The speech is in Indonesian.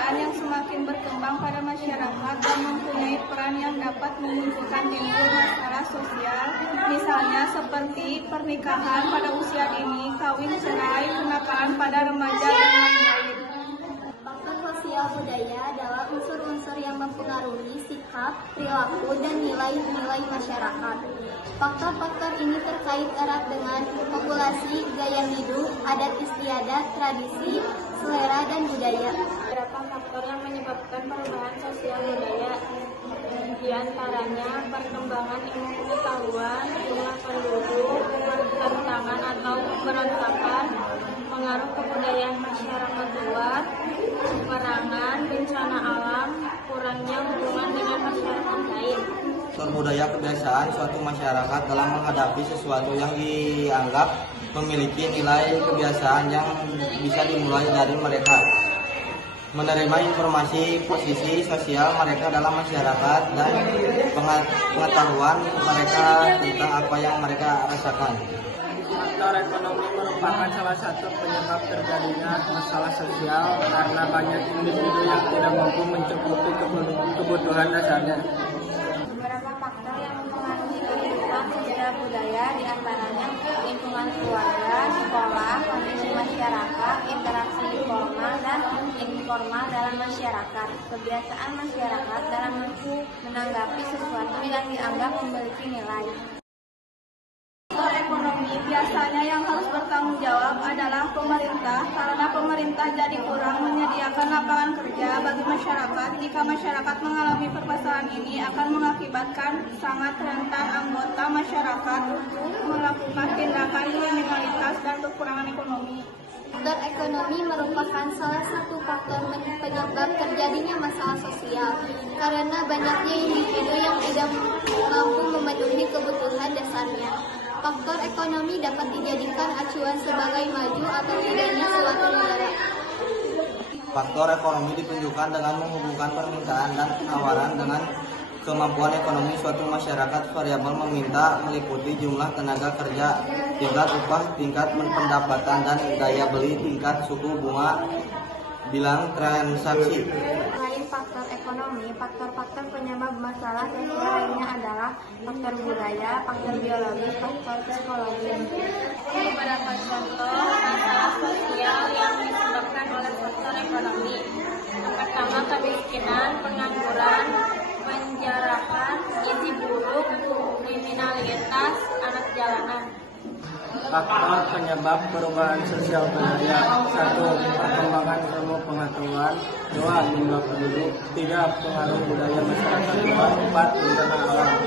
kebudayaan yang semakin berkembang pada masyarakat dan mempunyai peran yang dapat menunjukkan timbul masalah sosial, misalnya seperti pernikahan pada usia dini, kawin cerai, kenakalan pada remaja, dan lain-lain. Faktor sosial budaya adalah unsur-unsur yang mempengaruhi sikap, perilaku, dan nilai-nilai masyarakat. Faktor-faktor ini terkait erat dengan populasi, gaya hidup, adat istiadat, tradisi, selera, dan budaya. Beberapa faktor yang menyebabkan perubahan sosial budaya, di antaranya perkembangan ilmu pengetahuan, jumlah penduduk, tantangan atau berontakan, pengaruh kebudayaan masyarakat luar, peperangan, bencana alam, kurangnya hubungan dengan masyarakat lain. Faktor budaya kebiasaan suatu masyarakat dalam menghadapi sesuatu yang dianggap memiliki nilai kebiasaan yang bisa dimulai dari mereka menerima informasi posisi sosial mereka dalam masyarakat dan pengetahuan mereka tentang apa yang mereka rasakan. Faktor ekonomi merupakan salah satu penyebab terjadinya masalah sosial karena banyak individu yang tidak mampu mencukupi kebutuhan dasarnya. Beberapa faktor yang mempengaruhi kehidupan sosial budaya diantaranya lingkungan keluarga, sekolah, kondisi masyarakat, interaksi formal dan informal dalam masyarakat, kebiasaan masyarakat dalam menanggapi sesuatu yang dianggap memiliki nilai. Faktor ekonomi biasanya yang harus bertanggung jawab adalah pemerintah, karena pemerintah jadi kurang menyediakan lapangan kerja bagi masyarakat. Jika masyarakat mengalami permasalahan ini akan mengakibatkan sangat rentan anggota masyarakat untuk melakukan tindakan kriminalitas dan kekurangan ekonomi. Faktor ekonomi merupakan salah satu faktor penyebab terjadinya masalah sosial karena banyaknya individu yang tidak mampu memenuhi kebutuhan dasarnya. Faktor ekonomi dapat dijadikan acuan sebagai maju atau tidaknya suatu negara. Faktor ekonomi ditunjukkan dengan menghubungkan permintaan dan penawaran dengan kemampuan ekonomi suatu masyarakat. Variabel meminta meliputi jumlah tenaga kerja, tingkat upah, tingkat pendapatan, dan daya beli, tingkat suku bunga, bilang transaksi. Selain faktor ekonomi, faktor-faktor penyebab masalah sosial lainnya adalah faktor budaya, faktor biologis, faktor psikologi. Beberapa contoh masalah sosial yang disebabkan oleh faktor ekonomi. Yang pertama, kemiskinan, pengangguran, penjarahan, gizi buruk, kriminalitas, anak jalanan. Faktor penyebab perubahan sosial budaya: 1. Perkembangan ilmu pengetahuan, 2. Jumlah penduduk, 3. Pengaruh budaya masyarakat luar, 4. Bencana alam.